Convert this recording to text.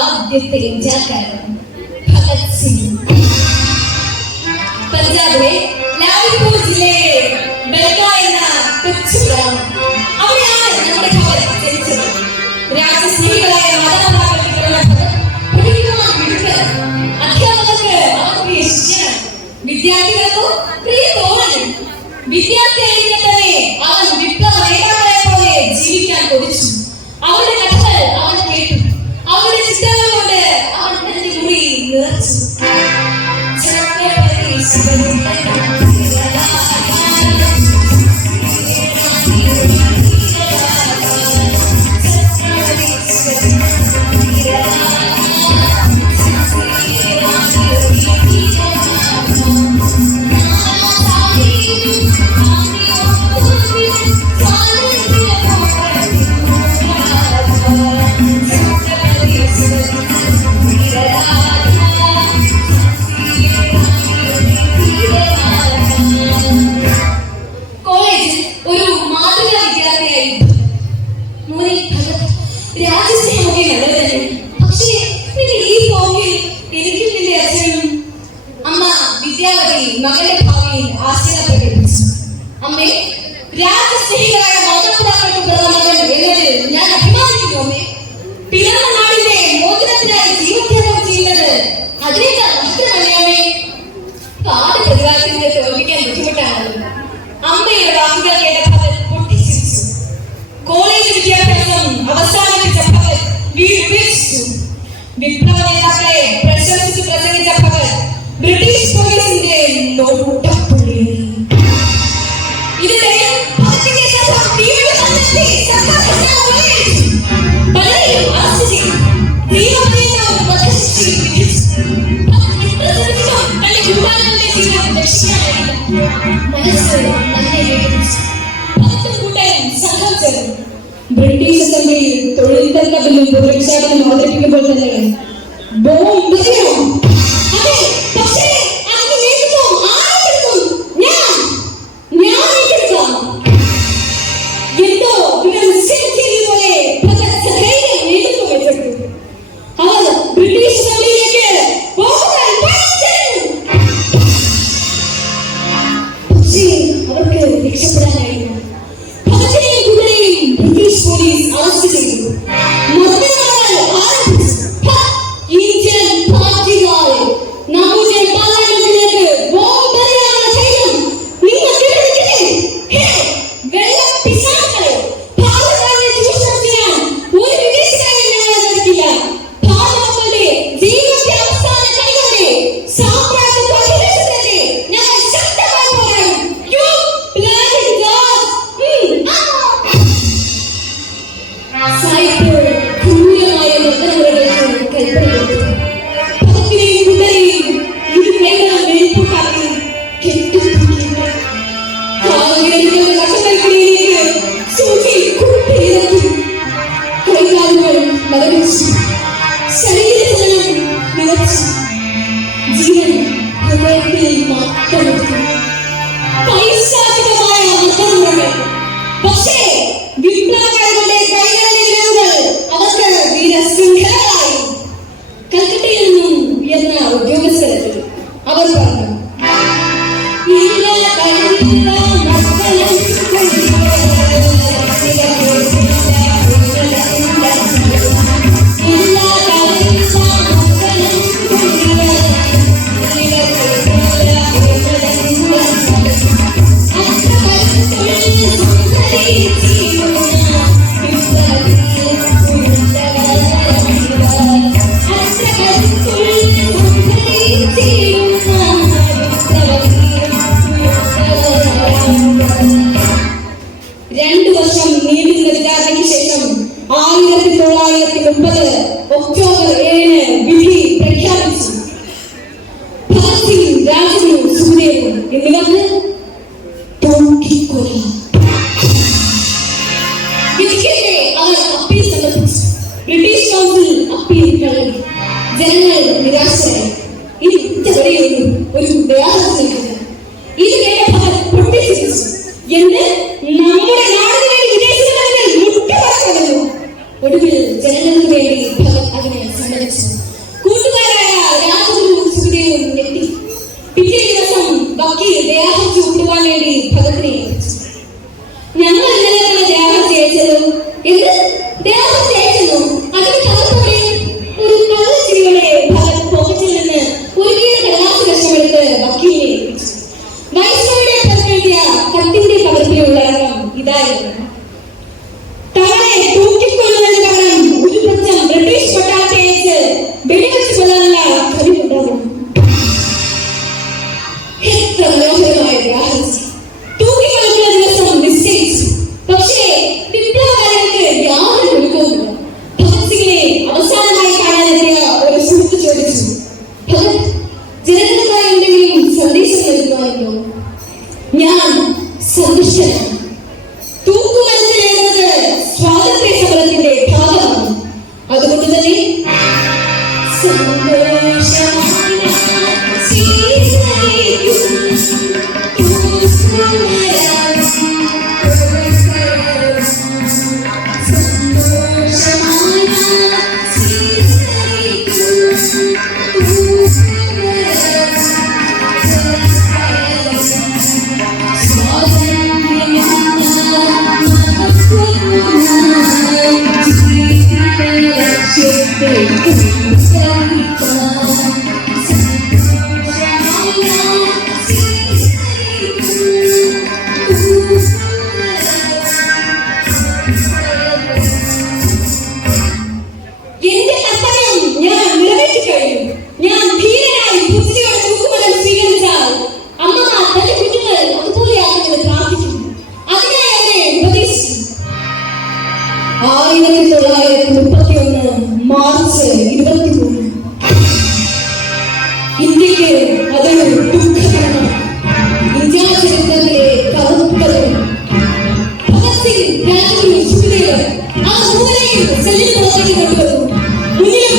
ആദ്യത്തെ ഇന്ത്യക്കാരൻ ഭഗത് സിംഗ്. പഞ്ചാബിലെ ലാൽപൂർ ജില്ലയിലെ ബൽഗ എന്ന കൊച്ചു ഗ്രാമം, അവിടെയാണ് നമ്മുടെ ഭഗത് ജനിച്ചത്. രാജസ്നേഹികളായ മാതാപിതാക്കളുടെ പഠിക്കുവാൻ മിടുക്കൻ, അധ്യാപകർക്ക് അവർ പ്രിയ ശിഷ്യനാണ്, വിദ്യാർത്ഥികൾക്കും പ്രിയ തോഴനും. വിദ്യാർത്ഥിയായിരിക്കെ തന്നെ അവൻ വിപ്ലവ നേതാക്കളെ പോലെ ജീവിക്കാൻ കൊതിച്ചു. അവരുടെ കഥകൾ അവൻ കേട്ടു, അവരുടെ ചിത്രങ്ങൾ കൊണ്ട് അവൻ തന്റെ മുറി നിറച്ചു. മകന്റെ ഭാവിയിൽ ആശങ്ക പ്രകടിപ്പിച്ചു. അമ്മേ, രാജസ്നേഹികളായ മാതാപിതാക്കൾക്ക് പിറന്ന മകൻ എന്നതിൽ ഞാൻ അഭിമാനിക്കുന്നു. അമ്മേ, പിറന്ന നാടിന്റെ മോചനത്തിനായി ജീവത്യാഗം ചെയ്യുന്നത് അതിനേക്കാൾ നഷ്ടമല്ലേ അമ്മേ? കാട് പ്രതികാരത്തിന്റെ തോൽപ്പിക്കാൻ ബുദ്ധിമുട്ടാണല്ലോ. അമ്മയുടെ വാക്കുകൾ കേട്ട ഭഗത് പൊട്ടിച്ചിരിച്ചു. കോളേജ് വിദ്യാഭ്യാസം അവസാനിപ്പിച്ച ഭഗത് വീട് ഉപേക്ഷിച്ചു. വിപ്ലവ നേതാക്കളെ പ്രശംസിച്ച് പ്രസംഗിച്ച ഭഗത് ബ്രിട്ടീഷ് പോലീസിന്റെ നോട്ടപ്പുള്ളി. ഇതിനിടയിൽ ഭഗത്തിന്റെ ശബ്ദം വീണ്ടും കണ്ടെത്തി സർക്കാർ പലരെയും അറസ്റ്റ് ചെയ്തു. തീവ്രവാദികളും വധശിക്ഷയിൽ വിധിച്ചു. തന്റെ കൂട്ടാളികളുടെ ജീവൻ രക്ഷിക്കാനായില്ല. മനസ്സ് തന്നെ വേദനിച്ചു. ഭഗത്തും കൂട്ടരും സംഘം ചേർന്നു. ബ്രിട്ടീഷ് അസംബ്ലിയിൽ തൊഴിൽ തർക്ക ബില്ലും പുനഃസ്ഥാപനം അവതരിപ്പിക്കുമ്പോൾ തന്നെ ബോംബ് വിജയം. പക്ഷേ അതിന് നേതൃത്വം ആരെടുക്കും? ഞാൻ ഏറ്റെടുക്കാം. എന്തോ ഇവർ പോലെ ഭഗത് സധൈര്യം നേതൃത്വം ഏറ്റെടുത്തു. അവർ ബ്രിട്ടീഷ് അസംബ്ലിയിലേക്ക് പോകാൻ പണിച്ചെന്നു. പക്ഷേ അവർക്ക് രക്ഷപ്പെടാനായില്ല. ഭഗത്തിനെയും കൂടെയും ബ്രിട്ടീഷ് പോലീസ് അറസ്റ്റ് ചെയ്തു. പക്ഷേ വിപ്ലവകാരികളുടെ കൈകളിലെ അവർക്ക് വീരശൃംഖലകളായി. കൽക്കട്ടയിൽ നിന്നും ഉയർന്ന ഉദ്യോഗസ്ഥരെത്തി. അവർ പറഞ്ഞു, ഒക്ടോബർ 7 വിധി പ്രഖ്യാപിച്ചു. ഭഗത് സിംഗ്, രാജഗുരു, സുഖദേവ് എന്നിവർക്ക് വിധിക്കെതിരെ അവർ അപ്പീൽ സമർപ്പിച്ചു. ബ്രിട്ടീഷ് കൗൺസിൽ അപ്പീൽ തള്ളി. ജനങ്ങൾ നിരാശരായി. ഇനി ഇതുവരെയൊന്നും ഒരു ദയാഹർജനമില്ല. ഇത് കേട്ട ഭഗത് പൊട്ടിച്ചിരിച്ചു. എന്ന് നമ്മുടെ നാടിനെ വിദേശങ്ങളിൽ മുട്ടി പറക്കുന്നു. ഒടുവിൽ ജനങ്ങൾക്ക് വേണ്ടി ഭഗത് അതിനെ സമ്മതിച്ചു. അറിയുമോ? ഞാൻ സന്തുഷ്ടനാണ്. തൂക്കുമരത്തിലേറുന്നത് സ്വാതന്ത്ര്യ സമരത്തിന്റെ ഭാഗമാണ്. അതുകൊണ്ട് തന്നെ സന്തോഷമായി ഞാൻ സ്വീകരിക്കും. സന്തോഷമായി ഞാൻ എന്റെ കർത്തവ്യം ഞാൻ നിറവേറ്റി കഴിഞ്ഞു. ഞാൻ ധീരനായി ബുദ്ധിയോടെ തൂക്കുമരം സ്വീകരിച്ചാൽ അമ്മമാർ തന്റെ കുഞ്ഞുങ്ങൾ അതുപോലെയാകുമെന്ന് പ്രാർത്ഥിക്കുന്നു. അതിനായി അവരെ ഉപദേശിച്ചു. 1931 മാർച്ച് 23 ഇന്ത്യക്ക് അതൊരു ദുഃഖകരമാണ്. ഇന്ത്യ ചരിത്രത്തിലെ കറുപ്പതും ഭഗത് സിംഗ്, രാജ്ഗുരു, സുഖ്ദേവ് ആ മൂവരെയും സെല്ലിൽ കൊണ്ടുവന്നു. മുന്നിലും